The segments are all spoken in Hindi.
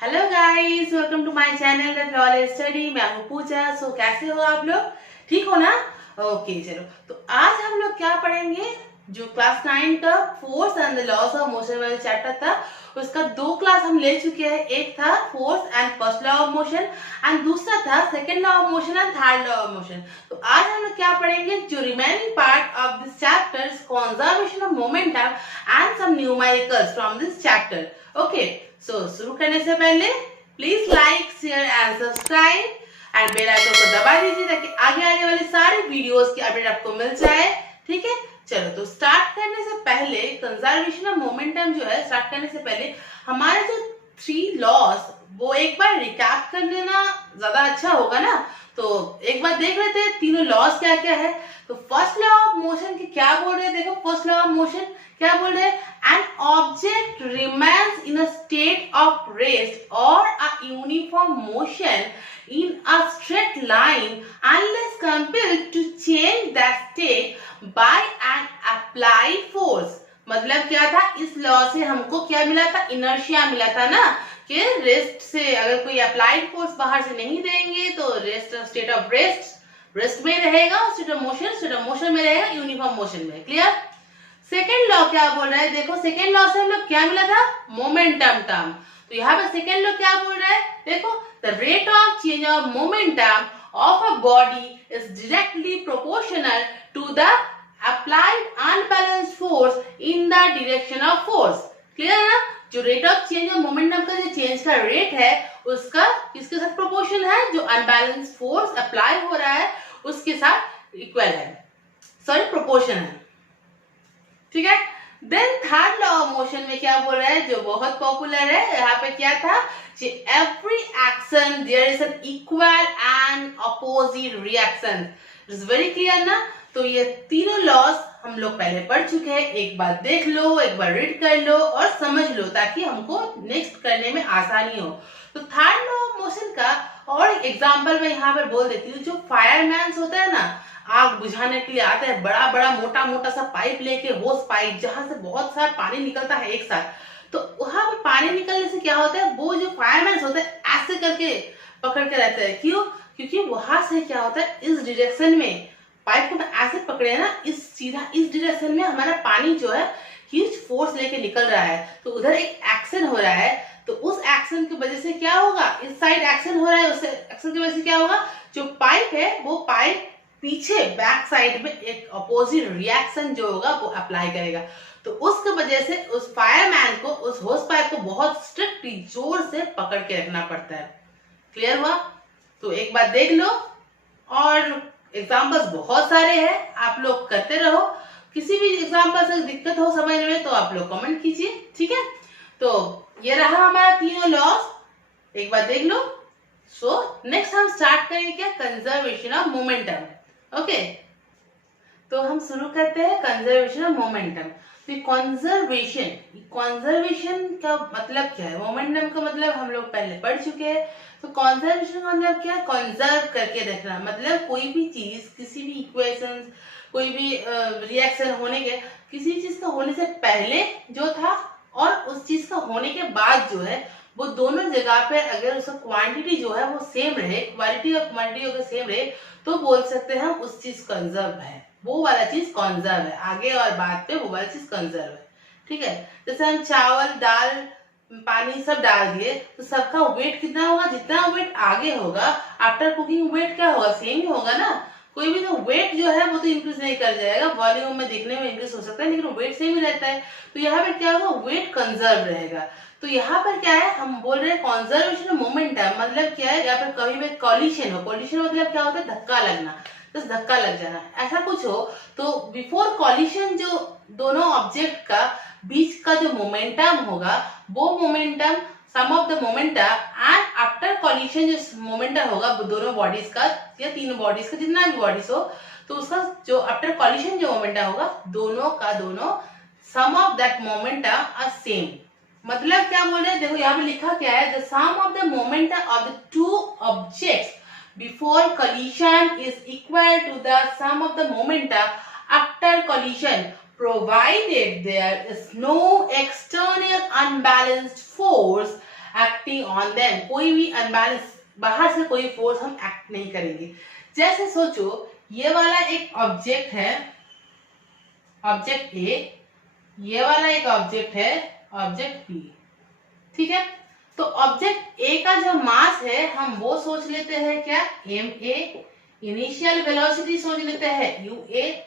Hello guys, welcome to my channel the flawless study. मैं हूँ पूजा। कैसे हो आप लोग? ठीक हो ना? ओके, चलो तो आज हम लोग क्या पढ़ेंगे? जो क्लास 9 का force and the loss of motion वाला चैप्टर था, उसका 2 क्लास हम ले चुके हैं। एक था force and first law of motion and दूसरा था second law of motion and third law of motion. तो आज हम लोग क्या पढ़ेंगे? जो remaining part of this chapter is conservation of momentum and some numericals from this chapter. Okay, so शुरू करने से पहले please like, share and subscribe and bell icon को दबा दीजिए ताकि आगे आने वाले सारे वीडियोस की अपडेट आपको मिल जाए। ठीक है, चलो तो स्टार्ट करने से पहले कंजर्वेशन ऑफ मोमेंटम जो है, स्टार्ट करने से पहले हमारे जो 3 लॉस वो एक बार रिकैप कर लेना ज्यादा अच्छा होगा ना। तो एक बार देख लेते हैं तीनों लॉस क्या क्या है। तो फर्स्ट लॉ ऑफ मोशन की क्या बोल रहे हैं? देखो, फर्स्ट लॉ ऑफ मोशन क्या बोल रहे हैं? An object remains in a state of rest और a uniform motion in a straight line unless compelled to change that state by an applied force। मतलब क्या था? इस लॉ से हमको क्या मिला था? इनर्शिया मिला था ना, कि रेस्ट से अगर कोई अप्लाइड फोर्स बाहर से नहीं देंगे तो रेस्ट स्टेट ऑफ रेस्ट में रहेगा, स्टेट ऑफ मोशन में रहेगा, यूनिफॉर्म मोशन में। क्लियर? सेकेंड लॉ क्या बोल रहा है? देखो, सेकेंड लॉ से हम लोग क्या मिला था? Momentum term. तो यहाँ पे सेकेंड लॉ क्या बोल रहा है? देखो, the rate of change of momentum of a body is directly proportional to the applied unbalanced force in the direction of force. Clear है ना? जो rate of change of momentum का जो चेंज का रेट है उसका किसके साथ प्रोपोर्शन है? जो अनबैलेंस्ड फोर्स अप्लाई हो रहा है उसके साथ इक्वल है, सॉरी प्रोपोर्शन है। ठीक है। Then third law of motion में क्या बोल रहा है, जो बहुत पॉपुलर है? यहाँ पे क्या था? Every action there is an equal and opposite reaction. It is very clear ना? तो ये तीनों लॉस हम लोग पहले पढ़ चुके हैं। एक बार देख लो, एक बार रीड कर लो और समझ लो ताकि हमको नेक्स्ट करने में आसानी हो। तो थर्ड लॉ ऑफ मोशन का और एग्जाम्पल मैं यहाँ पर बोल देती हूँ। जो फायरमैन होता है ना, आग बुझाने के लिए आता है, बड़ा बड़ा मोटा मोटा सा पाइप लेके, होस पाइप, जहां से बहुत सारा पानी निकलता है एक साथ। तो वहां पे पानी निकलने से क्या होता है? वो जो फायरमैन होते हैं ऐसे करके पकड़ के रहते हैं। क्यों? क्योंकि वहां से क्या होता है, इस डायरेक्शन में पाइप को ऐसे पकड़े ना, इस सीधा इस डायरेक्शन में हमारा पानी जो है ह्यूज फोर्स लेके निकल रहा है। तो उधर एक एक्शन हो रहा है, तो उस एक्शन की वजह से क्या होगा? इस साइड एक्शन हो रहा है, उस एक्शन की वजह से क्या होगा? जो पाइप है वो पाइप पीछे बैक साइड में एक अपोजिट रिएक्शन जो होगा वो अप्लाई करेगा। तो उसकी वजह से उस फायरमैन को उस होस पाइप को बहुत स्ट्रिक्टली जोर से पकड़ के रखना पड़ता है। क्लियर हुआ? तो एक बार देख लो, और एग्जाम्पल्स बहुत सारे हैं, आप लोग करते रहो। किसी भी एग्जाम्पल से दिक्कत हो समझ में तो आप लोग कमेंट कीजिए। ठीक है, तो ये रहा हमारा तीनों लॉस, एक बार देख लो। सो नेक्स्ट हम स्टार्ट करेंगे क्या? Conservation of momentum. ओके, तो हम शुरू करते हैं कंजर्वेशन ऑफ मोमेंटम। तो कंजर्वेशन का मतलब क्या है? मोमेंटम का मतलब हम लोग पहले पढ़ चुके हैं। तो कंजर्वेशन का मतलब क्या? कंजर्व करके रखना। मतलब कोई भी चीज, किसी भी इक्वेशन, कोई भी रिएक्शन होने के, किसी भी चीज का होने से पहले जो था और उस चीज का होने के बाद जो है, वो दोनों जगह पे अगर उसका क्वांटिटी जो है वो सेम रहे, क्वालिटी और क्वांटिटी अगर सेम रहे, तो बोल सकते हैं हम उस चीज कंजर्व है, वो वाला चीज कंजर्व है। आगे और बाद पे वो वाला चीज कंजर्व है। ठीक है, जैसे हम चावल, दाल, पानी सब डाल दिए, तो सबका वेट कितना होगा? जितना वेट आगे होगा आफ्टर कुकिंग, वेट क्या होगा? सेम ही होगा ना। कोई भी तो वेट जो है वो तो इंक्रीज नहीं कर जाएगा, वॉल्यूम में दिखने में इंक्रीज हो सकता है लेकिन वेट सेम ही रहता है। तो यहाँ पे क्या होगा? वेट कंजर्व रहेगा। तो यहाँ पर क्या है? हम बोल रहे हैं कंजर्वेशन ऑफ मोमेंटम मतलब क्या है? यहाँ पर कभी भी कॉलिशन हो, कॉलिशन मतलब क्या होता है? धक्का लगना, बस धक्का लग जाना, ऐसा कुछ हो। तो बिफोर कॉलिशन जो दोनों ऑब्जेक्ट का बीच का जो मोमेंटम होगा, वो momentum, sum of the momentum, and after collision जो मोमेंटम होगा दोनों बॉडीज का या तीनों बॉडीज का, जितना भी बॉडीज हो, तो उसका जो आफ्टर कॉलिशन जो मोमेंटम होगा, दोनों का दोनों sum of that momentum are same. मतलब क्या बोल रहे हैं? देखो यहाँ पे लिखा क्या है? The sum of the momentum of the two objects before collision is equal to the sum of the momenta after collision, provided there is no external unbalanced force acting on them, कोई भी अनबैलेंस बाहर से कोई फोर्स हम एक्ट नहीं करेंगे। जैसे सोचो ये वाला एक ऑब्जेक्ट है, ऑब्जेक्ट ए, ये वाला एक ऑब्जेक्ट है, ऑब्जेक्ट बी, ठीक है। तो ऑब्जेक्ट ए का जो मास है हम वो सोच लेते हैं क्या, एम ए, इनिशियल वेलोसिटी सोच लेते हैं यू ए,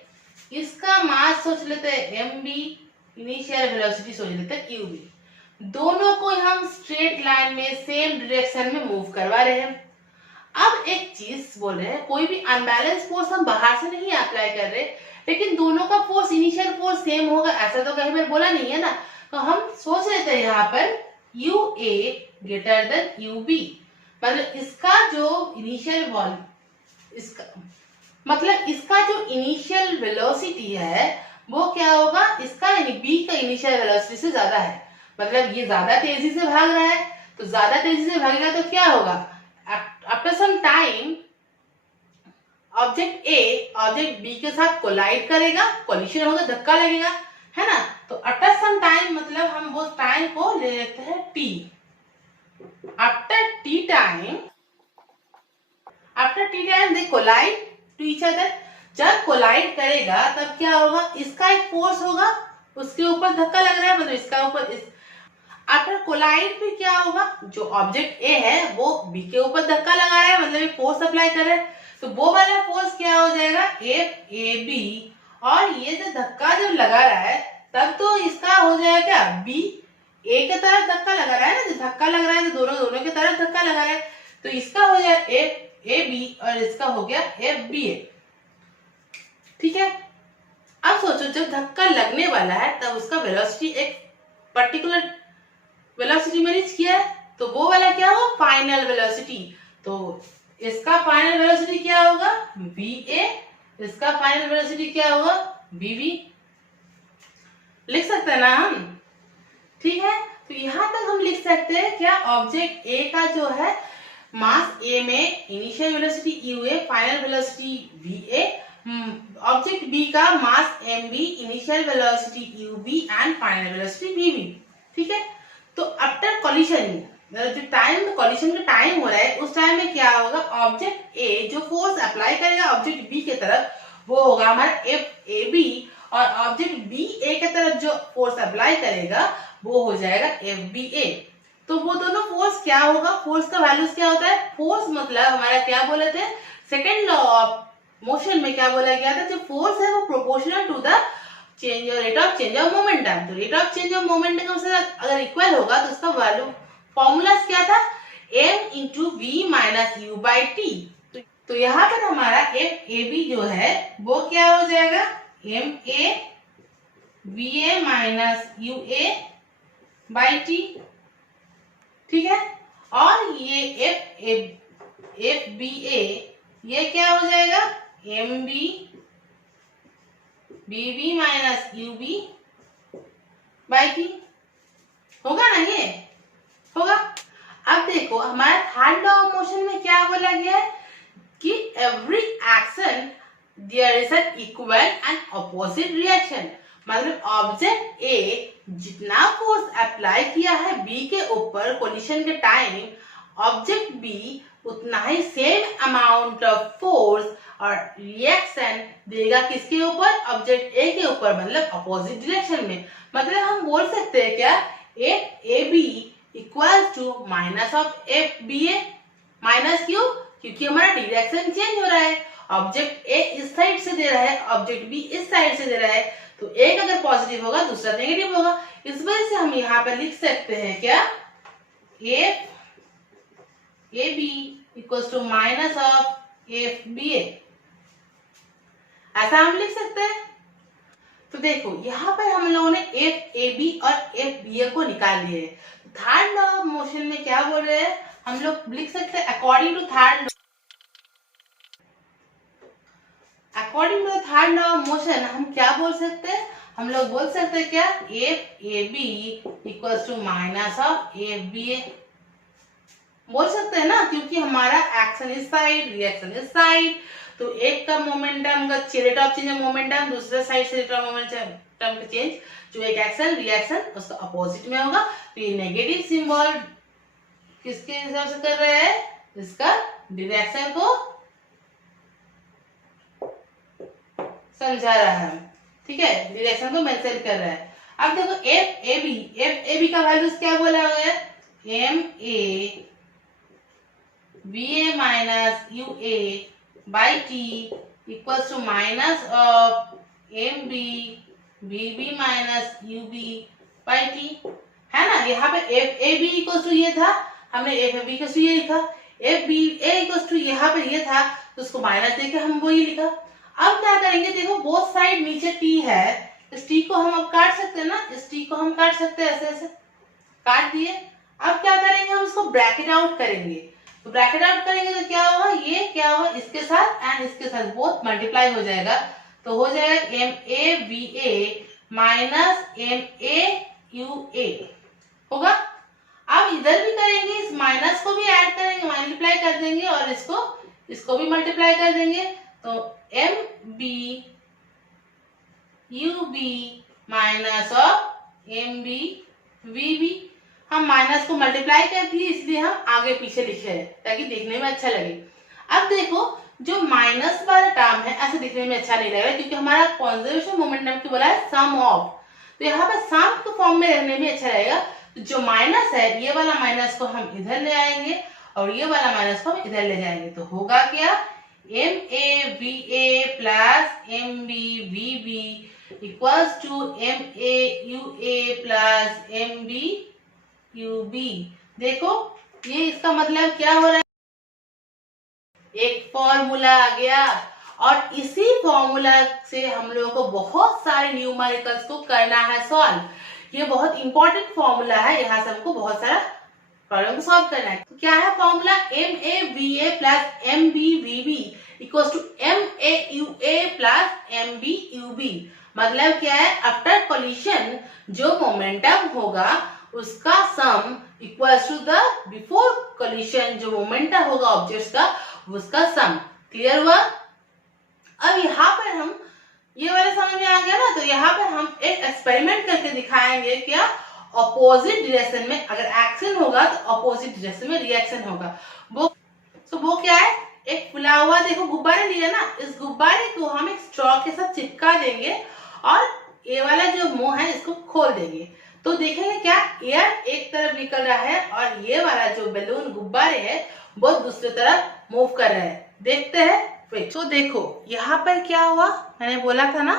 इसका मास सोच लेते हैं एम बी, इनिशियल वेलोसिटी सोच लेते हैं यू बी। दोनों को हम स्ट्रेट लाइन में सेम डायरेक्शन में मूव करवा रहे हैं। अब एक चीज बोल रहे हैं, कोई भी अनबैलेंस फोर्स हम बाहर से नहीं अप्लाई कर रहे, लेकिन दोनों का फोर्स, इनिशियल फोर्स सेम होगा ऐसा तो कहीं पर बोला नहीं है ना। तो हम सोच लेते हैं यहाँ पर u a greater than u B, मतलब इसका जो इनिशियल वॉल्यूम, इसका मतलब इसका जो इनिशियल वेलोसिटी है वो क्या होगा, इसका यानी बी का इनिशियल वेलोसिटी से ज्यादा है, मतलब ये ज्यादा तेजी से भाग रहा है। तो ज्यादा तेजी से भागेगा तो क्या होगा, after some time object a object b के साथ कोलाइड करेगा, कोलिशन होगा, धक्का लगेगा, है ना। तो आफ्टर सम टाइम मतलब हम वो टाइम को ले लेते हैं t. After t time they collide to each other. जब कोलाइड करेगा तब क्या होगा, इसका एक फोर्स होगा, उसके ऊपर धक्का लग रहा है, मतलब इसका ऊपर इस आफ्टर कोलाइड भी क्या होगा, जो ऑब्जेक्ट ए है वो बी के ऊपर धक्का लगा रहा है, मतलब एक फोर्स अप्लाई कर रहा है। तो वो वाला फोर्स क्या हो जाएगा, एफ ए बी, और ये जो धक्का जब लगा रहा है तब तो इसका हो जाएगा क्या, बी ए के तरफ धक्का लगा रहा है ना, जो धक्का लग रहा है तो दोनों के तरफ धक्का लगा रहा है, तो इसका हो जाएगा एफ ए बी और इसका हो गया एफ बी ए, ठीक है। अब सोचो जब धक्का लगने वाला है तब उसका वेलोसिटी एक पर्टिकुलर वेलोसिटी में रीच किया है, तो वो वाला क्या होगा, फाइनल वेलोसिटी। तो इसका फाइनल वेलोसिटी क्या होगा, वी ए, इसका फाइनल वेलोसिटी क्या होगा, वी बी। लिख सकते हैं ना हम, ठीक है। तो यहां तक हम लिख सकते हैं क्या, ऑब्जेक्ट ए का जो है मास ए में initial velocity U A, final velocity V A, object B का mass M B, initial velocity U B and final velocity V B, ठीक है। तो आफ्टर कॉलिशन, जो टाइम कॉलिशन का टाइम हो रहा है उस टाइम में क्या होगा, ऑब्जेक्ट ए जो फोर्स अप्लाई करेगा ऑब्जेक्ट बी के तरफ वो होगा हमारा एफ ए बी, और ऑब्जेक्ट बी ए के तरफ जो फोर्स अप्लाई करेगा वो हो जाएगा एफ बी ए। तो वो दोनों फोर्स क्या होगा, फोर्स का वैल्यूज क्या होता है, फोर्स मतलब हमारा क्या बोले थे, सेकेंड लॉ ऑफ मोशन में क्या बोला गया था, जो फोर्स है वो proportional to the change rate of change of momentum. तो rate of change of momentum से अगर इक्वल होगा तो उसका वैल्यू फॉर्मूला क्या था, m into v minus you by T. तो यहाँ पर हमारा एफ ए बी जो है वो क्या हो जाएगा, M A V a minus U A by t, ठीक है। और ये एफ बी ए ये क्या हो जाएगा, m B B B minus you B by t, होगा ना, ये होगा। अब देखो हमारा थर्ड लॉ ऑफ मोशन में क्या बोला गया है कि every action there is an equal and opposite reaction, मतलब ऑब्जेक्ट ए जितना फोर्स अप्लाई किया है बी के ऊपर कोलिशन के टाइम, ऑब्जेक्ट बी उतना ही सेम अमाउंट ऑफ फोर्स और रिएक्शन देगा किसके ऊपर, ऑब्जेक्ट ए के ऊपर, मतलब अपोजिट डायरेक्शन में। मतलब हम बोल सकते हैं क्या, F A B equals to minus of F B A, minus क्यों, क्योंकि हमारा डायरेक्शन चेंज हो रहा है, ऑब्जेक्ट ए इस साइड से दे रहा है, ऑब्जेक्ट बी इस साइड से दे रहा है, तो एक अगर पॉजिटिव होगा दूसरा नेगेटिव होगा। इस वजह से हम यहाँ पर लिख सकते हैं क्या, F A B equals to minus of F B A, ऐसा हम लिख सकते हैं। तो देखो यहाँ पर हम लोगों ने एफ ए बी और एफ बी ए को निकाल लिए। थर्ड लॉ ऑफ मोशन में क्या बोल रहे हैं, हम लोग लिख सकते हैं according to third law of motion हम क्या बोल सकते हैं, हम लोग बोल सकते हैं क्या, F A B equals to minus of F B A, बोल सकते हैं ना, क्योंकि हमारा एक्शन इस साइड रिएक्शन इस साइड, तो एक का मोमेंटम का rate of change of momentum, दूसरे साइड से रेट ऑफ मोमेंटम का चेंज, जो एक एक्शन रिएक्शन उसका अपोजिट में होगा, तो ये नेगेटिव सिंबल किसके हिसाब से कर रहा है, इसका डायरेक्शन को समझा रहा है, ठीक है, डायरेक्शन को मेंशन कर रहा है। अब देखो एफ ए बी का वैल्यूज क्या बोला हुआ है, M A B A minus U A by T equals to minus of M B B B minus you B by T, है ना। यहाँ पे F A B equals to ये था, हमने F A B equals to ये लिखा, F B A equals to यहाँ पे ये था तो उसको माइनस देके हम वही लिखा। अब क्या करेंगे, देखो बोथ साइड नीचे टी है, इस टी को हम अब काट सकते हैं ना, इस टी को हम काट सकते हैं, ऐसे ऐसे काट दिए। अब क्या करेंगे, हम इसको ब्रैकेट आउट करेंगे, तो ब्रैकेट आउट करेंगे तो क्या होगा, ये क्या होगा, इसके साथ एंड इसके साथ बोथ मल्टीप्लाई हो जाएगा, तो हो जाएगा M A B A minus M A U A होगा। अब इधर भी करेंगे, इस माइनस को भी ऐड करेंगे, मल्टीप्लाई कर देंगे और इसको भी मल्टीप्लाई कर देंगे, तो M B U B minus of M B V B. हम माइनस को मल्टीप्लाई कर दिए इसलिए हम आगे पीछे लिखे हैं ताकि देखने में अच्छा लगे। अब देखो जो माइनस वाला टर्म है ऐसे दिखने में अच्छा नहीं लगेगा क्योंकि हमारा कंजर्वेशन मोमेंटम की बोला है सम ऑफ, तो यहाँ पे सम के फॉर्म में रहने में अच्छा रहेगा। तो जो माइनस है ये वाला माइनस को हम इधर ले आएंगे और ये वाला माइनस को हम इधर ले जाएंगे, तो होगा क्या, M A B A plus M B V B equals to M A U A plus M B U B. देखो ये इसका मतलब क्या हो रहा है, एक फॉर्मूला आ गया और इसी फॉर्मूला से हम लोगों को बहुत सारे न्यूमेरिकल्स को करना है सॉल्व। ये बहुत इंपॉर्टेंट फॉर्मूला है, यहाँ से हमको बहुत सारा प्रॉब्लम को सॉल्व करना है। तो क्या है formula, M A B A plus M B V B equals to M A U A plus M B U B. मतलब क्या है, आफ्टर कोलिशन जो मोमेंटम होगा उसका sum equals to the before collision जो मोमेंटम होगा ऑब्जेक्ट्स का उसका सम। क्लियर हुआ। अब यहाँ पर हम ये वाला समझ में आ गया ना, तो यहाँ पर हम एक एक्सपेरिमेंट करके दिखाएंगे क्या, ऑपोजिट डायरेक्शन में अगर एक्शन होगा तो ऑपोजिट डायरेक्शन में रिएक्शन होगा। वो क्या है, एक फुला हुआ देखो गुब्बारे लिया ना, इस गुब्बारे को हम एक स्ट्रॉ के साथ चिपका देंगे और ये वाला जो मुंह है इसको खोल देंगे, तो देखेंगे क्या, एयर एक तरफ निकल रहा है और ये वाला जो बैलून गुब्बारे है वो दूसरी तरफ मूव कर रहे हैं। देखते हैं फिर। तो देखो यहाँ पर क्या हुआ, मैंने बोला था ना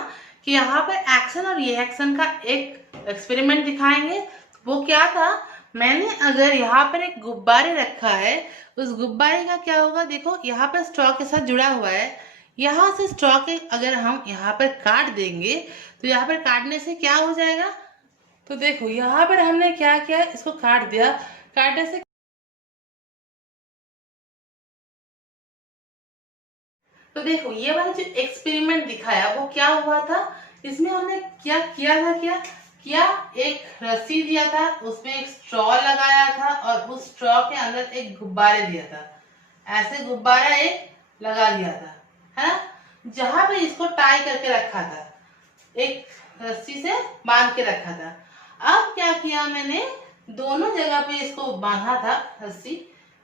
कि यहाँ पर एक्शन और रिएक्शन का एक एक्सपेरिमेंट दिखाएंगे। वो क्या था, मैंने अगर यहाँ पर एक गुब्बारे रखा है, उस गुब्बारे का क्या होगा, देखो यहाँ पर स्ट्रॉ के साथ जुड़ा हुआ है, यहाँ से स्ट्रॉ के अगर हम यहाँ पर काट देंगे तो यहाँ पर काटने से क्या हो जाएगा, तो देखो यहाँ पर हमने क्या किया, इसको काट दिया, काटने से तो देखो ये वाला जो एक्सपेरिमेंट दिखाया वो क्या हुआ था, इसमें हमने क्या किया था, क्या एक रस्सी दिया था, उसमें एक स्ट्रॉ लगाया था और उस स्ट्रॉ के अंदर एक गुब्बारे दिया था, ऐसे गुब्बारा एक लगा दिया था, है ना, जहां पे इसको टाई करके रखा था, एक रस्सी से बांध के रखा था। अब क्या किया मैंने, दोनों जगह पे इसको बांधा था रस्सी,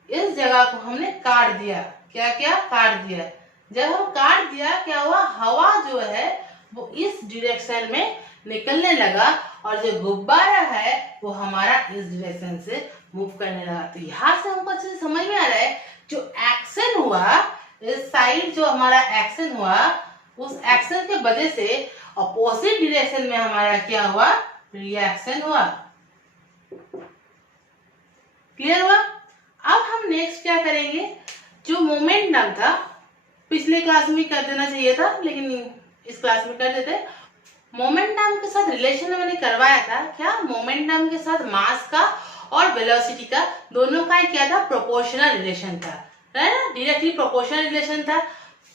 इस जगह को हमने काट दिया, क्या काट दिया। जब हम काट दिया क्या हुआ, हवा जो है वो इस डायरेक्शन में निकलने लगा और जो गुब्बारा है वो हमारा इस डायरेक्शन से मूव करने लगा। तो यहाँ से हमको अच्छे से समझ में आ रहा है, जो एक्शन हुआ इस साइड, जो हमारा एक्शन हुआ उस एक्शन के वजह से अपोजिट डायरेक्शन में हमारा क्या हुआ, रिएक्शन हुआ। क्लियर हुआ। अब हम नेक्स्ट क्या करेंगे, जो मोमेंटम था पिछले क्लास में कर देना चाहिए था लेकिन इस क्लास में कर देते, मोमेंटम के साथ रिलेशन मैंने करवाया था, क्या मोमेंटम के साथ मास का और वेलोसिटी का दोनों का क्या था, प्रोपोर्शनल रिलेशन था, है ना, डायरेक्टली प्रोपोर्शनल रिलेशन था।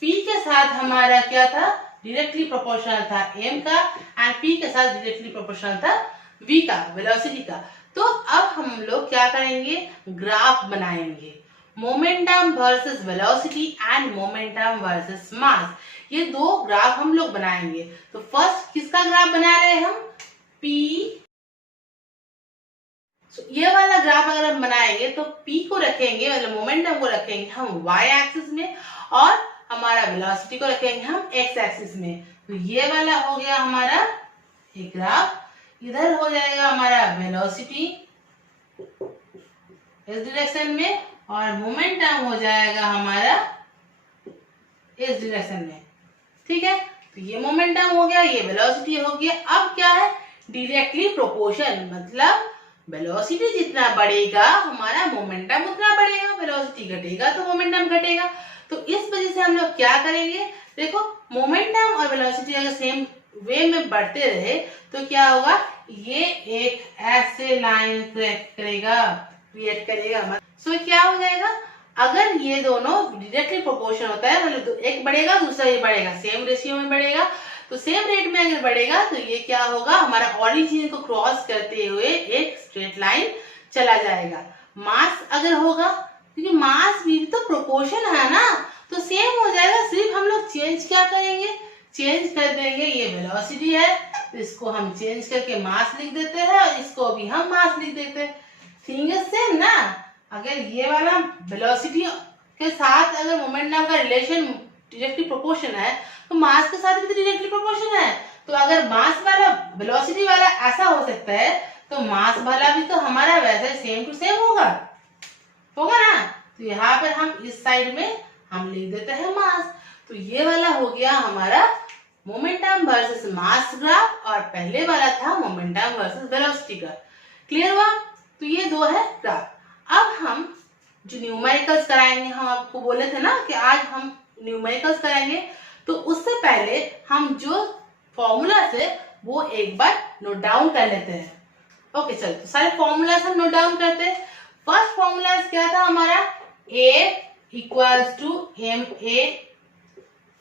P के साथ हमारा क्या था, डायरेक्टली प्रोपोर्शनल था m का, एंड P के साथ डायरेक्टली प्रोपोर्शनल था v का, वेलोसिटी का। तो अब हम लोग क्या करेंगे, ग्राफ बनाएंगे, momentum versus velocity and momentum versus mass, ये दो ग्राफ हम लोग बनाएंगे। तो फर्स्ट किसका ग्राफ बना रहे हैं हम, P ये वाला ग्राफ अगर हम बनाएंगे तो P को रखेंगे, मतलब मोमेंटम को रखेंगे हम y एक्सिस में और हमारा वेलोसिटी को रखेंगे हम x एक्सिस में। तो ये वाला हो गया हमारा एक ग्राफ, इधर हो जाएगा हमारा वेलोसिटी इस डायरेक्शन में और मोमेंटम हो जाएगा हमारा इस डायरेक्शन में। ठीक है, तो ये मोमेंटम हो गया, ये वेलोसिटी हो गया। अब क्या है, डायरेक्टली प्रोपोर्शन, मतलब वेलोसिटी जितना बढ़ेगा हमारा मोमेंटम उतना बढ़ेगा, वेलोसिटी घटेगा तो मोमेंटम घटेगा। तो इस वजह से हम लोग क्या करेंगे, देखो मोमेंटम और वेलोसिटी अगर सेम वे में बढ़ते रहे तो क्या होगा, ये एक ऐसे लाइन क्रिएट करेगा। सो क्या हो जाएगा, अगर ये दोनों डायरेक्टली प्रोपोर्शन होता है, मतलब एक बढ़ेगा दूसरा ये बढ़ेगा, सेम रेशियो में बढ़ेगा, तो सेम रेट में अगर बढ़ेगा तो ये क्या होगा, हमारा ओरिजिन को क्रॉस करते हुए एक स्ट्रेट लाइन चला जाएगा। मास अगर होगा, क्योंकि मास भी तो प्रोपोर्शन है ना, तो सेम हो जाएगा, सिर्फ हम लोग चेंज क्या करेंगे, चेंज कर देंगे। ये वेलोसिटी है तो इसको हम चेंज करके मास लिख देते हैं और इसको भी हम मास लिख देते हैं। थिंग इज सेम ना। अगर ये वाला वेलोसिटी के साथ अगर मोमेंटम का रिलेशन डायरेक्टली प्रोपोर्शन है तो मास के साथ भी तो डायरेक्टली प्रोपोर्शन है। तो अगर मास वाला वेलोसिटी वाला ऐसा हो सकता है तो मास वाला भी तो हमारा वैसे सेम टू सेम होगा ना। तो यहाँ पर हम इस साइड में हम लिख देते हैं मास। तो ये वाला हो गया हमारा मोमेंटम वर्सेस मास ग्राफ और पहले वाला था momentum versus velocity graph. Clear हुआ? तो ये दो है ग्राफ। अब हम जो न्यूमेरिकल्स कराएंगे, हम आपको बोले थे ना कि आज हम न्यूमेरिकल्स कराएंगे, तो उससे पहले हम जो फॉर्मूलास है वो एक बार नोट डाउन कर लेते हैं। ओके चलो, तो सारे फॉर्मूलास हम नोट डाउन करते हैं। फर्स्ट फॉर्मूला क्या था हमारा, A equals to M A,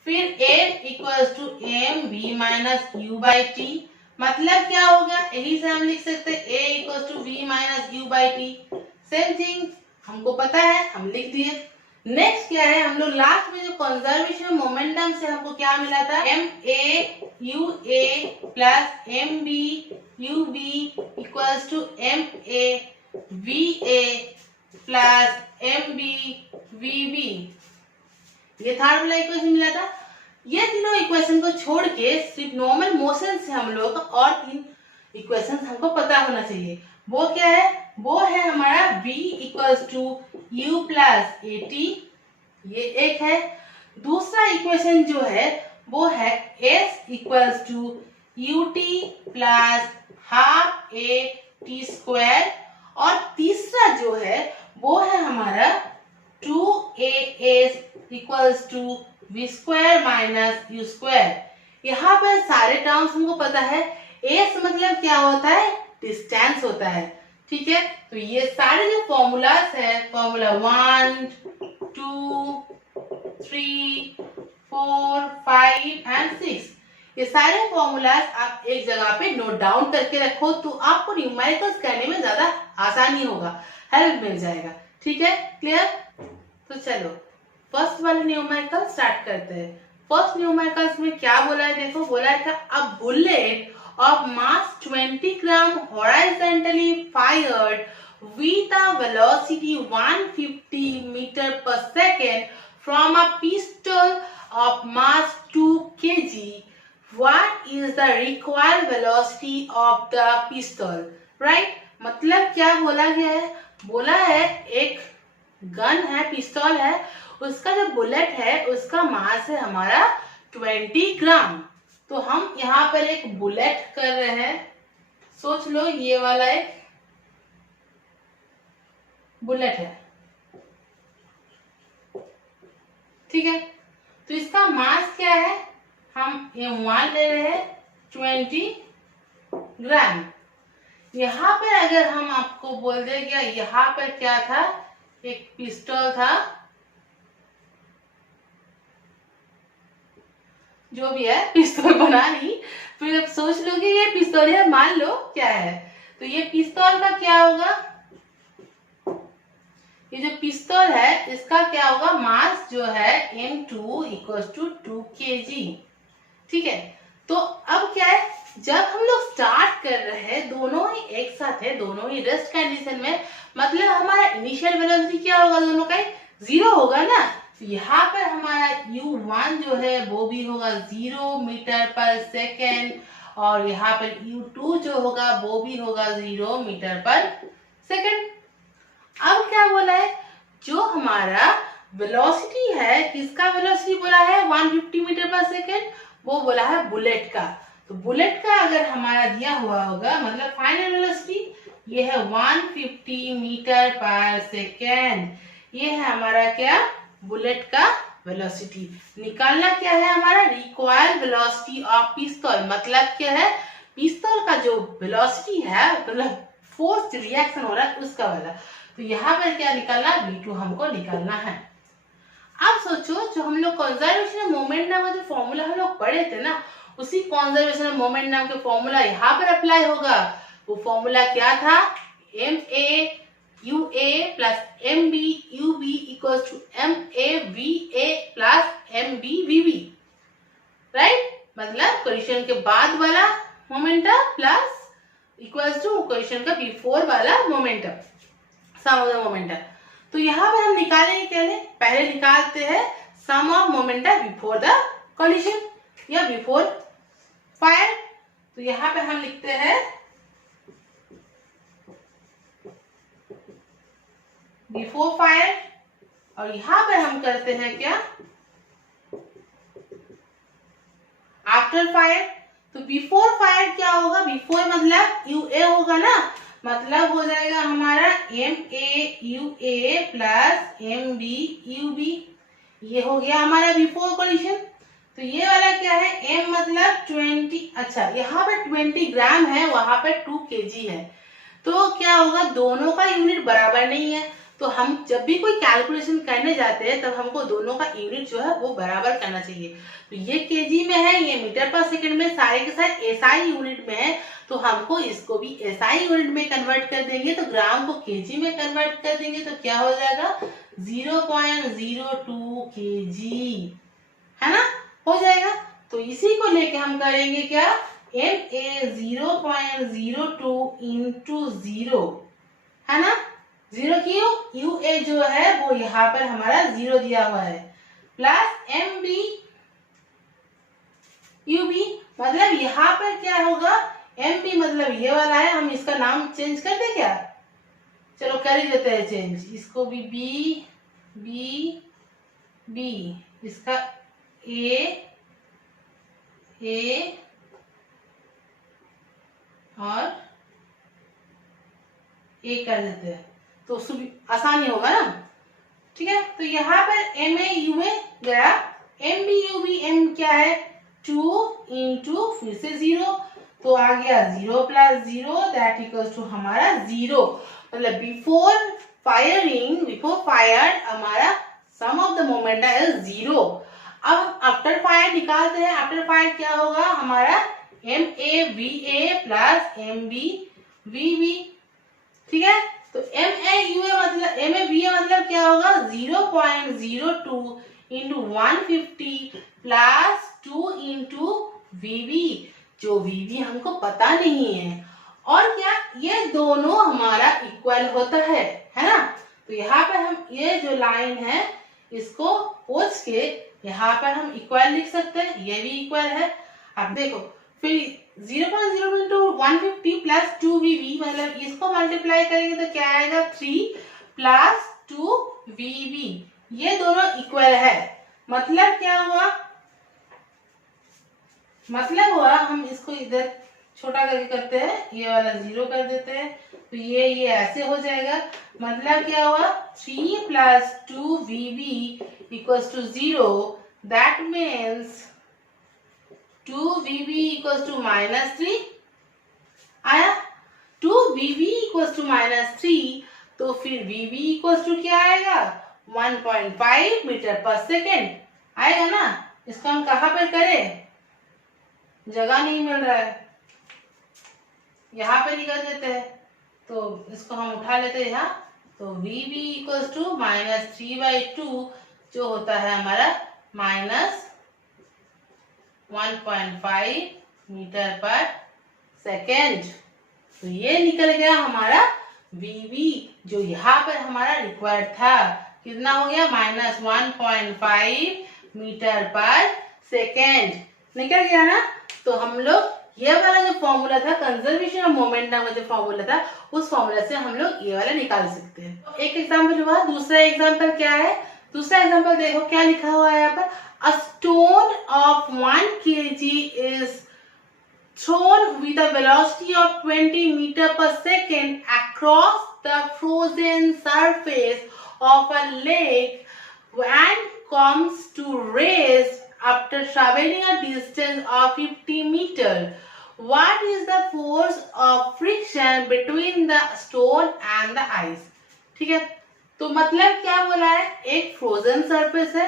फिर A equals to M B minus you by T. मतलब क्या होगा, यही से हम लिख सकते हैं A equals to B minus you by T. Same thing हमको पता है, हम लिख दिए। नेक्स्ट क्या है, हम लोग लास्ट में जो कंजर्वेशन मोमेंटम से हमको क्या मिला था, M A U A plus M B U B equals to M A V A plus M B V B. ये थर्ड वाला इक्वेशन मिला था। ये तीनों इक्वेशन को छोड़ के सिर्फ नॉर्मल मोशन से हम लोग और तीन इक्वेशन हमको पता होना चाहिए। वो क्या है, वो है हमारा v equals to U plus A T, ये एक है। दूसरा इक्वेशन जो है वो है s equals to U T plus half A T square. और तीसरा जो है वो है हमारा 2as equals to v square minus u square. यहाँ पर सारे टर्म्स हमको पता है। s मतलब क्या होता है, डिस्टेंस होता है। ठीक है, तो ये सारे जो फॉर्मूलास है, फॉर्मूला 1 2 3 4 5 एंड 6, ये सारे फॉर्मूलास आप एक जगह पे नोट डाउन करके रखो तो आपको न्यूमेरिकल्स करने में ज्यादा आसानी होगा, हेल्प मिल जाएगा। ठीक है, क्लियर? तो चलो फर्स्ट वाले न्यूमेरिकल स्टार्ट करते हैं। फर्स्ट न्यूमेरिकल्स में क्या बोला है, देखो बोला है a bullet of mass 20 gram horizontally fired with a velocity 150 meter per second from a pistol of mass 2 kg. What is the required velocity of the pistol? Right? मतलब क्या बोला गया है, बोला है एक गन है, पिस्तौल है, उसका जो बुलेट है उसका मास है हमारा 20 ग्राम। तो हम यहाँ पर एक बुलेट कर रहे हैं, सोच लो ये वाला एक बुलेट है। ठीक है, तो इसका मास क्या है, हम M1 ले रहे हैं 20 ग्राम। यहाँ पर अगर हम आपको बोल दे क्या, यहाँ पर क्या था, एक पिस्टल था, जो भी है पिस्तौल बना नहीं, फिर अब सोच लो कि ये पिस्तौल है, मान लो क्या है। तो ये पिस्तौल का क्या होगा, ये जो पिस्तौल है इसका क्या होगा, मास जो है M2 इक्वल्स टू 2 kg। ठीक है, तो अब क्या है, जब हम लोग स्टार्ट कर रहे हैं दोनों ही एक साथ है, दोनों ही रेस्ट कंडीशन में, मतलब हमारा इनिशियल वेलोसिटी क्या होगा, दोनों का 0 होगा ना। तो यहाँ पर हमारा u1 जो है वो भी होगा 0 मीटर पर सेकेंड, और यहाँ पर u2 जो होगा वो भी होगा 0 मीटर पर सेकेंड। अब क्या बोला है, जो हमारा वेलोसिटी है, किसका वेलोसिटी बोला है 150 मीटर पर सेकेंड, वो बोला है बुलेट का। तो बुलेट का अगर हमारा दिया हुआ होगा, मतलब फाइनल वेलोसिटी ये है 150 मीटर पर सेकेंड, ये है हमारा क्या बुलेट का वेलोसिटी। निकालना क्या है हमारा रिक्वायर्ड वेलोसिटी ऑफ पिस्तौल, मतलब क्या है पिस्तौल का जो वेलोसिटी है, मतलब फोर्स रिएक्शन हो रहा है उसका वाला। तो यहाँ पर क्या निकालना, v2 हमको निकालना है। अब सोचो, जो हम लोग कंजर्वेशन ऑफ मोमेंट नाम का जो फॉर्मूला हम लोग पढ़े थे ना, उसी कंजर्वेशन ऑफ मोमेंट नाम के फॉर्मूला यहाँ पर अप्लाई होगा। वो फॉर्मूला क्या था, ma ua plus mb ub equals to ma va plus mb vb, right. मतलब कोलिशन के बाद वाला momentum plus equals to collision का बिफोर वाला momentum, sum of the momentum. तो यहाँ पर हम निकालेंगे क्या, पहले निकालते हैं sum of momentum before the collision या बिफोर फायर। तो यहाँ पे हम लिखते हैं बिफोर फायर, और यहाँ पर हम करते हैं क्या आफ्टर फायर। तो बिफोर फायर क्या होगा, बिफोर मतलब यूए होगा ना, मतलब हो जाएगा हमारा MA प्लस MB UB, ये हो गया हमारा बिफोर कोलिशन। तो ये वाला क्या है, M मतलब 20, अच्छा यहाँ पर 20 ग्राम है, वहां पर 2 kg है। तो क्या होगा, दोनों का यूनिट बराबर नहीं है, तो हम जब भी कोई कैलकुलेशन करने जाते हैं तब हमको दोनों का यूनिट जो है वो बराबर करना चाहिए। तो ये केजी में है, ये मीटर पर सेकंड में, सारे के सारे एसआई यूनिट में है, तो हमको इसको भी एसआई यूनिट में कन्वर्ट कर देंगे। तो ग्राम को केजी में कन्वर्ट कर देंगे तो क्या हो जाएगा 0.02 केजी, है ना, हो जाएगा। तो इसी को लेके हम करेंगे क्या, MA 0.02 इंटू 0, है ना, 0 क्यों, UA जो है वो यहाँ पर हमारा 0 दिया हुआ है, प्लस MB UB, मतलब यहाँ पर क्या होगा, MB मतलब ये वाला है, हम इसका नाम चेंज कर दे क्या, चलो कर ही देते हैं चेंज, इसको भी B इसका A और A कर देते हैं, तो आसानी होगा ना, ठीक है। तो यहाँ पर MA UA गया, MB UB M क्या है 2 इंटू फिर से 0, तो आ गया 0 प्लस 0 दैट इक्वल्स टू हमारा 0, मतलब बिफोर फायर हमारा सम ऑफ द मोमेंट इज 0। अब आफ्टर फायर निकालते हैं, आफ्टर फायर क्या होगा हमारा MA VA plus MB VB, ठीक है। तो MA VA मतलब क्या होगा 0.02 इंटू 150 प्लस 2 इंटू VB, जो VB हमको पता नहीं है, और क्या ये दोनों हमारा इक्वल होता है ना। तो यहाँ पर हम ये जो लाइन है इसको पोंछ के यहाँ पर हम इक्वल लिख सकते हैं, ये भी इक्वल है। अब देखो फिर 0.02 इंटू 150 प्लस 2VB, मतलब इसको मल्टीप्लाई करेंगे तो क्या आएगा 3 प्लस 2VB, ये दोनों इक्वल है। मतलब क्या हुआ, मतलब हुआ हम इसको इधर छोटा करके करते हैं, ये वाला 0 कर देते हैं, तो ये ऐसे हो जाएगा। मतलब क्या हुआ 3 plus 2VB equals to 0, that means 2VB equals to -3 आया। 2VB इक्वल्स टू -3, तो फिर VB इक्वल्स टू क्या आएगा 1.5 मीटर पर सेकेंड आएगा ना। इसको हम कहाँ पर करें, जगह नहीं मिल रहा है, यहाँ पे निकल देते हैं, तो इसको हम उठा लेते हैं यहाँ। तो VB इक्वल्स टू -3/2 जो होता है हमारा -1.5 मीटर पर सेकेंड। तो ये निकल गया हमारा वीवी, जो यहाँ पर हमारा रिक्वायर्ड था। कितना हो गया? -1.5 मीटर पर सेकेंड निकल गया ना। तो हम लोग ये वाला जो फॉर्मूला था, कंजर्वेशन ऑफ मोमेंटम का जो फॉर्मूला था, उस फॉर्मूला से हम लोग ये वाला निकाल सकते हैं। एक एग्जाम्पल हुआ। दूसरा एग्जाम्पल क्या है? दूसरा एग्जाम्पल देखो क्या लिखा हुआ है यहाँ पर। A stone of 1 kg is thrown with a velocity of 20 meter per second across the frozen surface of a lake and comes to rest after traveling a distance of 50 meter. What is the force of friction between the stone and the ice? ठीक है, तो मतलब क्या बोला है? एक फ्रोजन सरफेस है।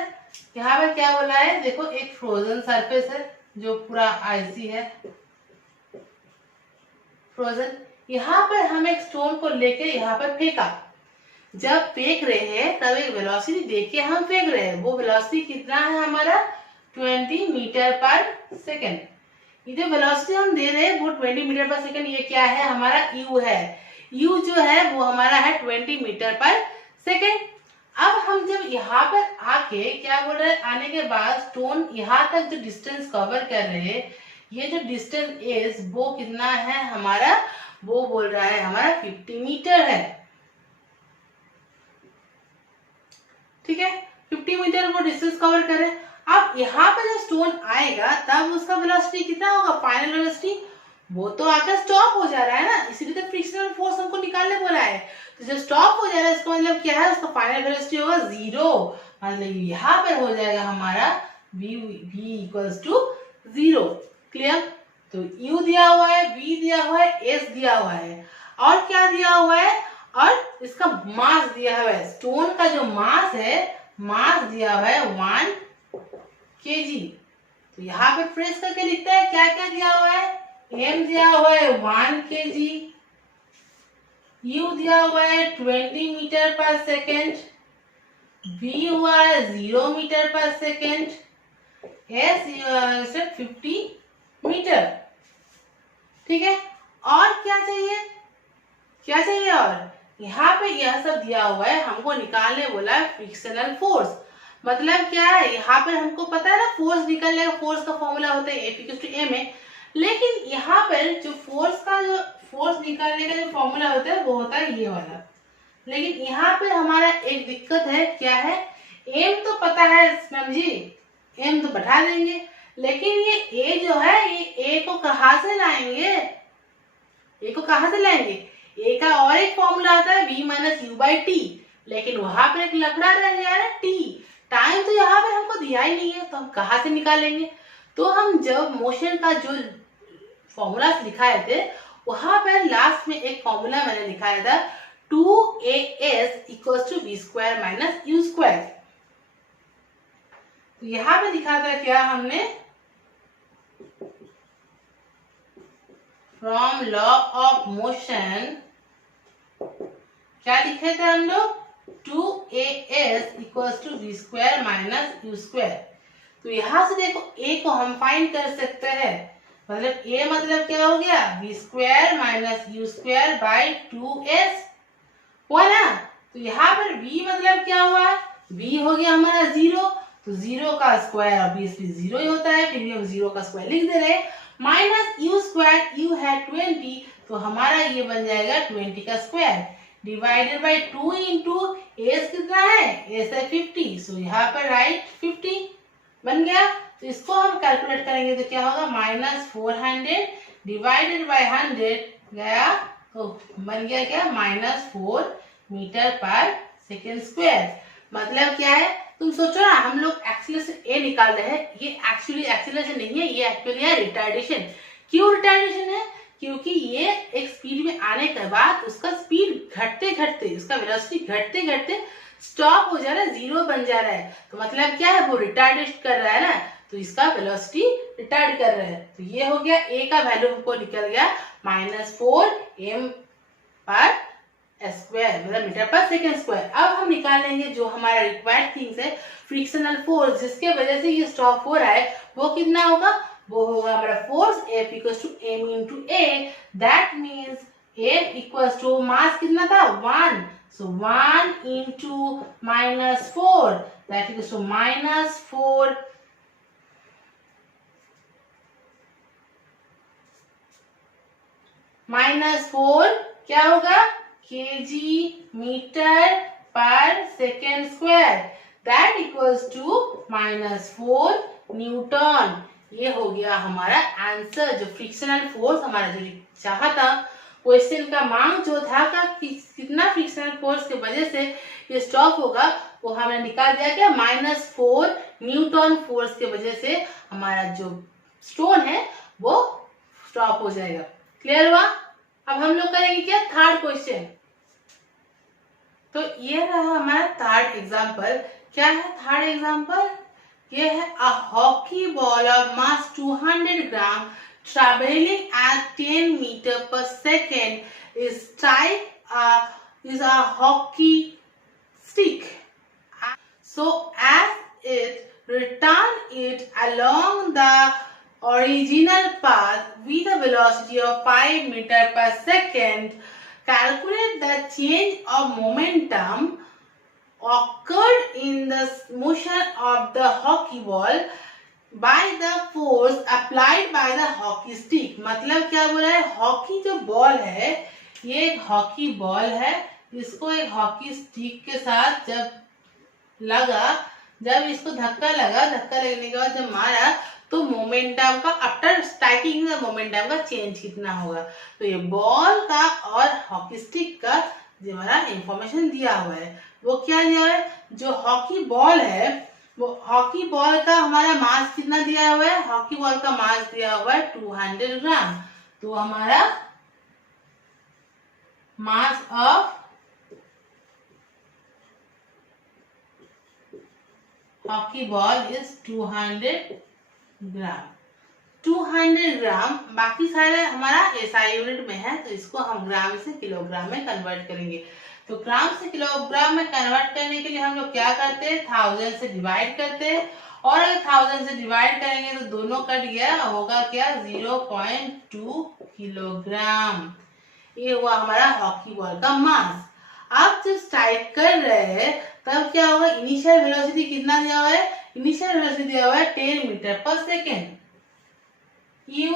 यहाँ पर क्या बोला है? देखो, एक फ्रोजन सरफेस है जो पूरा आइसी है, फ्रोजन। यहाँ पर हम एक स्टोन को लेके यहाँ पर फेंका। जब फेंक रहे हैं तब एक वेलोसिटी देख के हम फेंक रहे हैं। वो वेलोसिटी कितना है हमारा? 20 मीटर पर सेकेंड। ये जो वेलोसिटी हम दे रहे हैं वो 20 मीटर पर सेकेंड, ये क्या है? हमारा यू है। यू जो है वो हमारा है 20 मीटर पर सेकेंड। अब हम जब यहाँ पर आके क्या बोल रहे हैं? आने के बाद स्टोन यहाँ तक जो डिस्टेंस कवर कर रहे हैं, ये जो डिस्टेंस इज वो कितना है हमारा? वो बोल रहा है हमारा 50 मीटर है। ठीक है, 50 मीटर वो डिस्टेंस कवर करे। अब यहाँ पे जब स्टोन आएगा तब उसका वेलोसिटी कितना होगा? फाइनल वेलोसिटी वो तो आकर स्टॉप हो जा रहा है ना, इसीलिए तो फ्रिक्शनल फोर्स हमको निकालने बोला है। तो जब स्टॉप हो जा रहा है इसका मतलब क्या है? उसका फाइनल वेलोसिटी होगा 0। मतलब यहाँ पे हो जाएगा हमारा v इक्वल्स टू 0। क्लियर? तो u दिया हुआ है, v दिया हुआ है, s दिया हुआ है, और क्या दिया हुआ है? और इसका मास दिया हुआ है। स्टोन का जो मास है, मास दिया हुआ है 1 kg। तो यहाँ पे प्रेस करके लिखता है क्या क्या दिया हुआ है? m दिया हुआ है 1 kg, u दिया हुआ है 20 मीटर पर सेकेंड, v हुआ है 0 metre per second, s 50 metre. ठीक है, और क्या चाहिए? क्या चाहिए? और यहाँ पे यह सब दिया हुआ है, हमको निकालने बोला है फ्रिक्शनल फोर्स। मतलब क्या है? यहाँ पे हमको पता है ना फोर्स निकालने का, फोर्स का फॉर्मूला होता है F=ma। लेकिन यहाँ पर जो फोर्स निकालने का जो फॉर्मूला होता है वो होता है ये वाला। लेकिन यहाँ पे हमारा एक दिक्कत है। क्या है? m तो पता है मैम जी, m तो बैठा देंगे, लेकिन ये a जो है, ये a को कहाँ से लाएंगे? a को कहाँ से लाएंगे? a का और एक फॉर्मूला आता है v-u/t, लेकिन वहां पर एक लफड़ा रह गया है t। टाइम तो यहाँ पर हमको दिया ही नहीं है, तो हम कहाँ से निकालेंगे? तो हम जब मोशन का जो फॉर्मूला लिखाए थे, वहां पर लास्ट में एक फॉर्मूला मैंने लिखाया था 2as = v² - u²। तो यहाँ पे लिखा था क्या हमने? फ्रॉम लॉ ऑफ मोशन क्या लिखे थे हम लोग? 2as = v² - u²। तो यहाँ से देखो a को हम फाइंड कर सकते हैं। मतलब a मतलब क्या हो गया? v² - u² / 2s हुआ ना। तो यहाँ पर v मतलब क्या हुआ? v हो गया हमारा 0, तो 0 का स्क्वायर ऑब्वियसली 0 ही होता है, फिर भी हम 0 का स्क्वायर लिख दे रहे हैं। -u², u है 20, तो हमारा ये बन जाएगा 20 का square divided by 2 into S कितना है? एस है 50, सो यहाँ पर राइट 50 बन गया। तो इसको हम कैलकुलेट करेंगे तो क्या होगा? -400 डिवाइडेड बाय 100 गया, तो बन गया क्या? -4 मीटर पर सेकेंड स्क्वायर। मतलब क्या है? तुम सोचो ना, हम लोग एक्सीलरेशन ए निकाल रहे हैं, ये एक्चुअली एक्सीलरेशन नहीं है, ये एक्चुअली है रिटार्डेशन। क्यों रिटार्डेशन है? क्योंकि ये एक स्पीड में आने के बाद उसका स्पीड घटते घटते, उसका वेलोसिटी घटते घटते स्टॉप हो जा रहा है, 0 बन जा रहा है। तो मतलब क्या है? वो रिटार्डेट कर रहा है ना, तो इसका वेलोसिटी रिटार्ड कर रहा है। तो ये हो गया, ए का वैल्यू हमको निकल गया -4 m पर स्क्वायर, मतलब मीटर पर सेकेंड स्क्वायर। अब हम निकालेंगे जो हमारा रिक्वायर्ड थिंग्स है, फ्रिक्शनल फोर्स जिसके वजह से ये स्टॉप हो रहा है, वो कितना होगा? वो होगा हमारा force F equals to m into A. That means F equals to mass कितना था 1, so 1 into -4 that equals to -4 -4 क्या होगा KG meter per second square that equals to -4 newton. ये हो गया हमारा आंसर। जो फ्रिक्शनल फोर्स हमारा जो चाहा था, क्वेश्चन का मांग जो था का कितना फ्रिक्शनल फोर्स की वजह से ये स्टॉप होगा, वो हमने निकाल दिया क्या -4 न्यूटन फोर्स की वजह से हमारा जो स्टोन है वो स्टॉप हो जाएगा। क्लियर हुआ? अब हम लोग करेंगे क्या थर्ड क्वेश्चन। तो ये रहा हमारा थर्ड एग्जांपल। क्या है थर्ड एग्जांपल? ये है a hockey ball of mass 200 gram traveling at 10 meter per second is a hockey stick. So as it return it along the original path with a velocity of 5 meter per second, calculate the change of momentum occurred in the motion of the hockey ball by the force applied by the hockey stick। मतलब क्या बोला है, हॉकी जो बॉल है ये एक हॉकी बॉल है, इसको एक हॉकी स्टिक के साथ जब इसको धक्का लगने के बाद जब मारा तो मोमेंटम का आफ्टर स्ट्राइकिंग द मोमेंटम का चेंज कितना होगा। तो ये बॉल का और हॉकी स्टिक का जो हमारा इंफॉर्मेशन दिया हुआ है वो क्या दिया हुआ है, जो हॉकी बॉल है वो हॉकी बॉल का हमारा मास कितना दिया हुआ है, हॉकी बॉल का मास दिया हुआ है 200 ग्राम। तो हमारा mass of hockey ball is 200 ग्राम। 200 ग्राम, बाकी सारे हमारा एसआई यूनिट में है तो इसको हम ग्राम से किलोग्राम में कन्वर्ट करेंगे। तो ग्राम से किलोग्राम में कन्वर्ट करने के लिए हम लोग क्या करते हैं, 1000 से डिवाइड करते हैं, और अगर 1000 से डिवाइड करेंगे तो दोनों कट गया, होगा क्या 0.2 किलोग्राम। ये हुआ हमारा हॉकी बॉल का मास। आप जब स्ट्राइक कर रहे हैं तब क्या होगा, इनिशियल वेलोसिटी कितना दिया हुआ है, इनिशियल वेलोसिटी दिया हुआ है 10 metre per second. You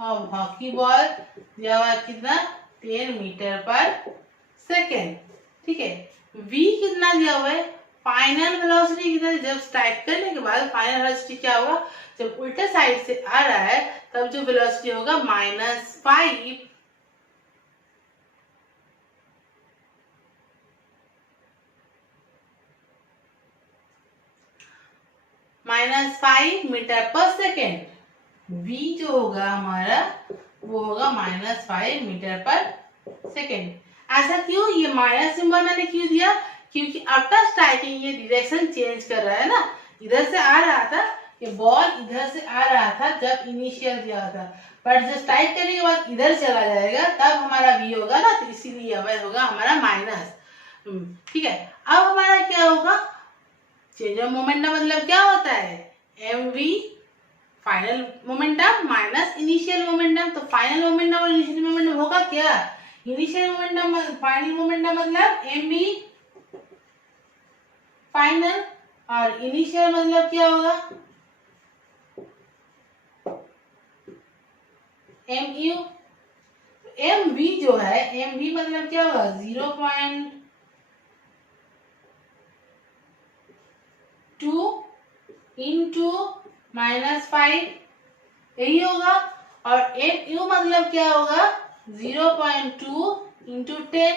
of hockey ball दिया हुआ है कितना 10 मीटर पर सेकेंड, ठीक है। v कितना दिया हुआ है, फाइनल वेलोसिटी कितना, जब स्ट्राइक करने के बाद फाइनल वेलोसिटी क्या होगा, जब उल्टे साइड से आ रहा है तब जो वेलोसिटी होगा -5 -5 मीटर पर सेकेंड। v जो होगा हमारा वो होगा -5 मीटर पर सेकेंड। ऐसा क्यों, ये माइनस सिंबल मैंने क्यों दिया, क्योंकि आफ्टर स्ट्राइकिंग ये डायरेक्शन चेंज कर रहा है ना, इधर से आ रहा था ये बॉल, इधर से आ रहा था जब इनिशियल दिया था, पर जब स्ट्राइक करने के बाद इधर चला जाएगा तब हमारा v होगा ना, तो इसीलिए यह होगा हमारा माइनस। ठीक है, अब हमारा क्या होगा, चेंज ऑफ मोमेंटम मतलब क्या होता है, mv final momentum minus initial momentum. तो फाइनल मोमेंटम और इनिशियल मोमेंटम होगा क्या, इनिशियल मोमेंटम फाइनल मोमेंटम मतलब mv फाइनल, और इनिशियल मतलब क्या होगा mu। mv जो है, mv मतलब क्या होगा 0.2 इंटू -5 यही होगा, और mu मतलब क्या होगा 0.2 इंटू 10।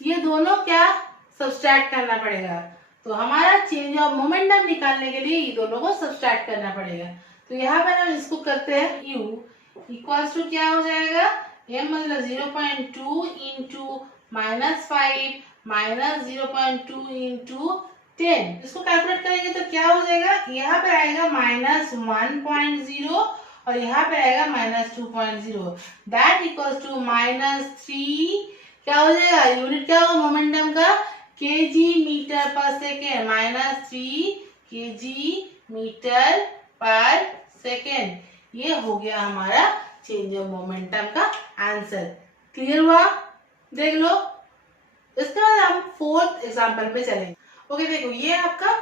ये दोनों क्या सब्सट्रैक्ट करना पड़ेगा, तो हमारा चेंज ऑफ मोमेंटम निकालने के लिए ये दोनों को सब्सट्रैक्ट करना पड़ेगा। तो यहाँ पर हम इसको करते हैं, u इक्वल्स टू क्या हो जाएगा, m मतलब 0.2 इंटू -5 माइनस 0.2 इंटू 10, इसको कैलकुलेट करेंगे तो क्या हो जाएगा, यहाँ पे आएगा -1.0 और यहाँ पे आएगा -2.0, दैट इक्वल्स टू -3, क्या हो जाएगा, यूनिट क्या होगा मोमेंटम का, kg metre per second, -3 kg metre per second. ये हो गया हमारा चेंज ऑफ मोमेंटम का आंसर। क्लियर हुआ? देख लो। इसके बाद हम फोर्थ एग्जांपल पे चलेंगे। ओके, देखो ये आपका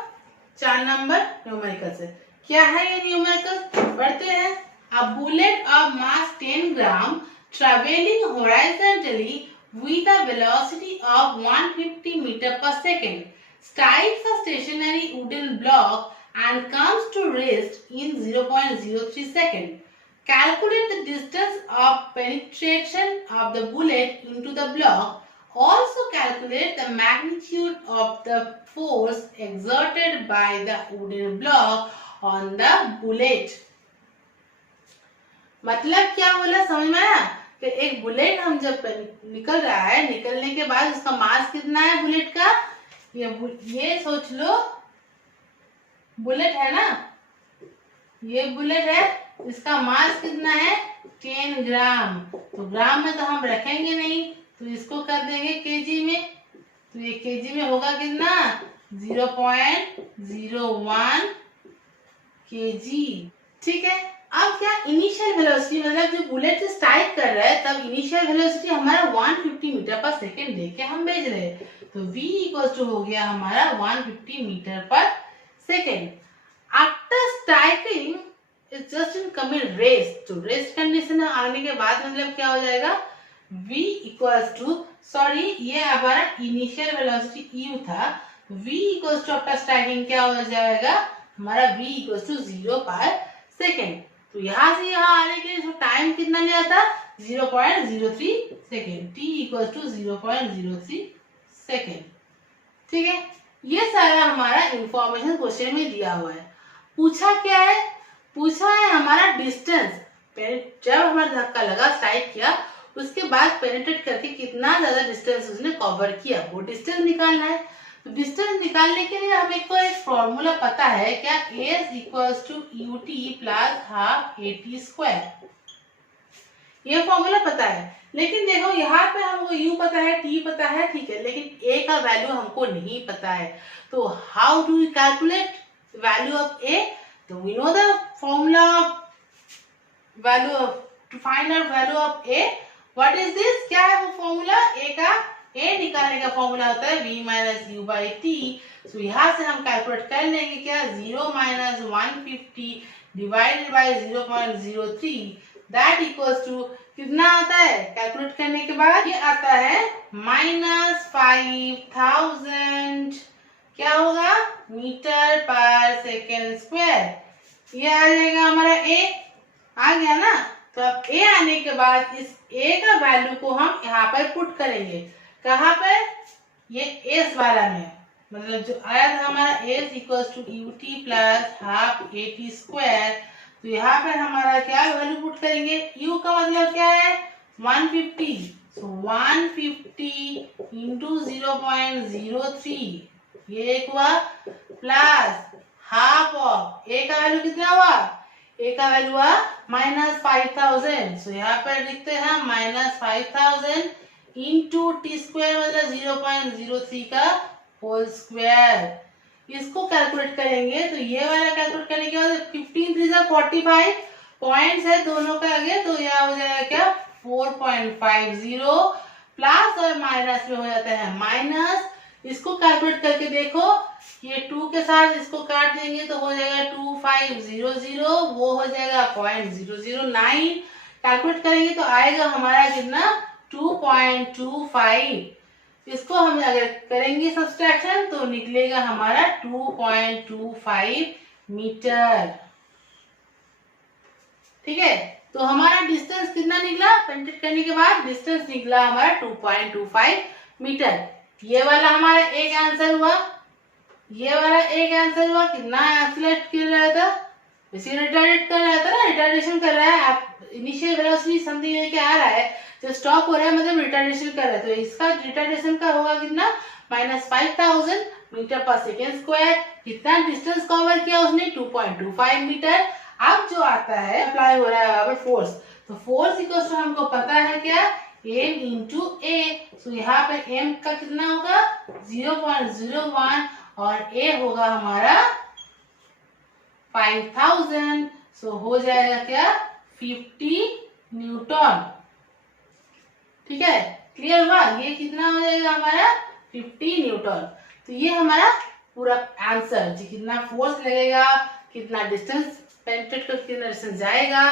4 नंबर न्यूमेरिकल है। क्या है ये न्यूमेरिकल? पढ़ते हैं। A bullet of mass 10 gram traveling horizontally with a velocity of 150 meter per second strikes a stationary wooden block and comes to rest in 0.03 second. Calculate the distance of penetration of the bullet into the block. Also calculate the magnitude of the force exerted by the wooden block on the bullet. मतलब क्या बोला, समझ में आया? कि एक बुलेट हम जब निकल रहा है, निकलने के बाद उसका मास कितना है बुलेट का? ये सोच लो, बुलेट है ना, ये बुलेट है, इसका मास कितना है? 10 ग्राम। तो ग्राम में तो हम रखेंगे नहीं, तो इसको कर देंगे केजी में। तो ये केजी में होगा कितना? 0.01 केजी। ठीक है। अब क्या इनिशियल वेलोसिटी, मतलब जो बुलेट से स्ट्राइक कर रहा है तब इनिशियल वेलोसिटी हमारा 150 मीटर पर सेकेंड देके हम भेज रहे हैं। तो v इक्वल टू हो गया हमारा 150 metre per second. After striking is just in coming rest. तो रेस्ट कंडीशन आने के बाद मतलब क्या हो जाएगा? v इक्वल टू, सॉरी ये हमारा इनिशियल वेलोसिटी u था, v equal to after striking क्या हो जाएगा हमारा? v इक्वल टू 0 पर सेकेंड। तो यहाँ से यहाँ आने के लिए टाइम कितना लिया था? 0.03 second. t equal to 0.03 second. ठीक है। ये सारा हमारा इंफॉर्मेशन क्वेश्चन में दिया हुआ है। पूछा क्या है? पूछा है हमारा डिस्टेंस। जब हमारा धक्का लगा, स्ट्राइक किया, उसके बाद पेनिट्रेट करके कितना ज्यादा डिस्टेंस उसने कवर किया, वो डिस्टेंस निकालना है। तो डिस्टेंस निकालने के लिए हमें को एक फॉर्मूला पता है क्या? s equals to ut plus half at square. ये फॉर्मूला पता है, लेकिन देखो यहाँ पे हमको u पता है, t पता है, ठीक है, लेकिन a का वैल्यू हमको नहीं पता है। तो how do we calculate value of a? तो we know the formula value of, to find out value of a। What is this? क्या है वो फॉर्मूला? a का, a निकालने का फॉर्मूला होता है v minus you by T. तो यहाँ से हम कैलकुलेट कर लेंगे क्या? 0 minus 150 divided by 0.03, that equals to कितना आता है कैलकुलेट करने के बाद? ये आता है माइनस 5000, क्या होगा? Metre per second square. ये आ जाएगा हमारा a, आ गया ना। तो अब a आने के बाद इस a का वैल्यू को हम यहाँ पर पुट करेंगे। कहाँ पर? ये s वाला में, मतलब जो आया था हमारा s equals to ut plus half at square. तो यहाँ पर हमारा क्या वैल्यू पुट करेंगे? u का मतलब क्या है? 150। सो 150 इंटू 0.03, ये एक हुआ, प्लस हाफ ऑफ a का वैल्यू कितना हुआ? a का वैल्यू हुआ माइनस 5000। सो यहाँ पर लिखते हैं माइनस 5000 इंटू टी स्क्वायर मतलब 0.03 का होल स्क्वायर। इसको कैलकुलेट करेंगे तो ये वाला कैलकुलेट करने के बाद 15 3 45 पॉइंट्स है दोनों का आगे, तो यह हो जाएगा क्या? 4.50 प्लस और माइनस में हो जाता है माइनस। इसको कैलकुलेट करके देखो, ये 2 के साथ इसको काट देंगे तो हो जाएगा 2500, वो हो जाएगा 0.009। कैलकुलेट करेंगे तो आएगा हमारा कितना? 2.25। इसको हम अगर करेंगे सब्सट्रैक्शन तो निकलेगा हमारा 2.25 मीटर। ठीक है। तो हमारा डिस्टेंस कितना निकला? पेनिट्रेट करने के बाद डिस्टेंस निकला हमारा 2.25 मीटर। ये वाला हमारा एक आंसर हुआ, ये वाला एक आंसर हुआ। कितना एक्सीलरेट कर रहा था? इसी रिटार्डेट कर रहा था ना, रिटार्डेशन कर रहा है। आप इनिशियल वेलोसिटी समथिंग लेके आ रहा है, जो स्टॉप हो रहा है मतलब रिटार्डेशन कर रहा है, तो इसका रिटार्डेशन का होगा कितना? Minus 5000 metre per second square. कितना डिस्टेंस कवर किया उसने? 2.25 मीटर। अब जो आता है अप्लाई हो रहा है यहाँ पर फोर्स, तो फोर्स इक्वल टू हमको पता है क्या? m इंटू ए। तो यहाँ पे m का कितना होगा? 0.01 और a होगा हमारा 5000। सो हो जाएगा क्या 50 न्यूटन। ठीक है, क्लियर हुआ? ये कितना हो जाएगा हमारा 50 न्यूटन। तो ये हमारा पूरा आंसर, कितना फोर्स लगेगा, कितना डिस्टेंस पेनिट्रेट कर, कितना डिस्टेंस जाएगा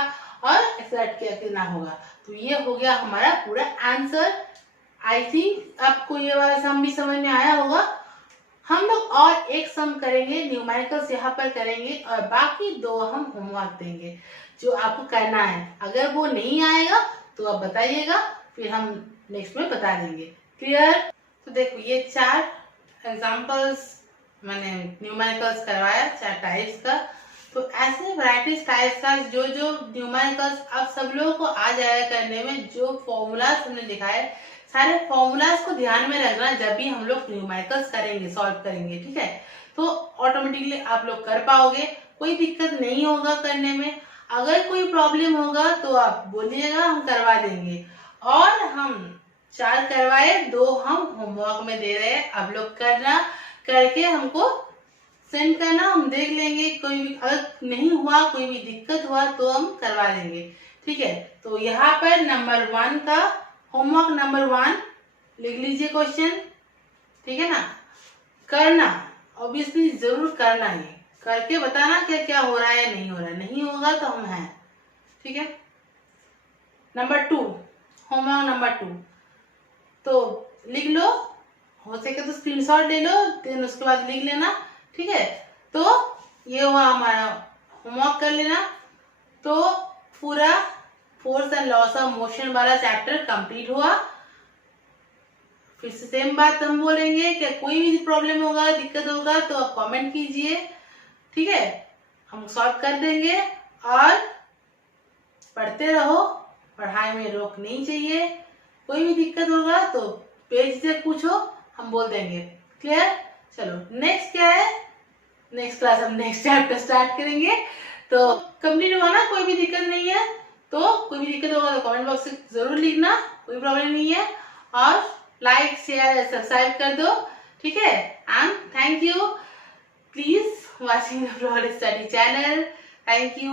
और एक्सलरेट कितना होगा। तो ये हो गया हमारा पूरा आंसर। आई थिंक आपको ये वाला सम भी समझ में आया होगा। हम लोग और एक सम करेंगे, न्यूमेरिकल्स यहाँ पर करेंगे और बाकी 2 हम होमवर्क देंगे जो आपको करना है। अगर वो नहीं आएगा तो आप बताइएगा, फिर हम नेक्स्ट में बता देंगे। क्लियर? तो देखो ये 4 एग्जांपल्स मैंने न्यूमेरिकल्स करवाया, 4 टाइप्स का। तो ऐसे वैरायटीज टाइप्स का जो न्यूमेरिकल्स आप सब लोगों को आ जाएगा करने में। जो फॉर्मूलाज हमने दिखाए, सारे फॉर्मूलाज को ध्यान में रखना जब भी हम लोग न्यूमेरिकल्स करेंगे, सॉल्व करेंगे। ठीक है, तो ऑटोमेटिकली आप लोग कर पाओगे, कोई दिक्कत नहीं होगा करने में। अगर कोई प्रॉब्लम होगा तो आप बोलिएगा, हम करवा देंगे। और हम 4 करवाए, 2 हम होमवर्क में दे रहे हैं, आप लोग करना, करके हमको सेंड करना, हम देख लेंगे। कोई भी अगर नहीं हुआ, कोई भी दिक्कत हुआ तो हम करवा लेंगे। ठीक है, तो यहाँ पर नंबर 1 का होमवर्क नंबर 1 लिख लीजिए क्वेश्चन। ठीक है ना, करना ऑब्वियसली जरूर करना है, करके बताना क्या क्या हो रहा है, नहीं हो रहा है। नहीं होगा तो हम हैं। ठीक है, नंबर 2, होमवर्क नंबर 2 तो लिख लो, हो सके तो स्क्रीनशॉट ले लो, देन उसके बाद लिख लेना। ठीक है, तो ये हुआ हमारा होमवर्क, कर लेना। तो पूरा force and loss of motion वाला चैप्टर कंप्लीट हुआ। फिर से सेम बात हम बोलेंगे कि कोई भी प्रॉब्लम होगा, दिक्कत होगा तो आप कमेंट कीजिए। ठीक है, हम सॉल्व कर देंगे। और पढ़ते रहो, पढ़ाई में रोक नहीं चाहिए। कोई भी दिक्कत होगा तो पेज से पूछो, हम बोल देंगे। क्लियर? चलो नेक्स्ट क्या है, नेक्स्ट क्लास हम नेक्स्ट चैप्टर स्टार्ट करेंगे। तो कंप्लीट हुआ ना, कोई भी दिक्कत नहीं है। तो कोई भी दिक्कत होगा तो कमेंट बॉक्स में जरूर लिखना, कोई प्रॉब्लम नहीं है। और लाइक शेयर सब्सक्राइब कर दो। ठीक है, and thank you, please watching the florest study channel. Thank you.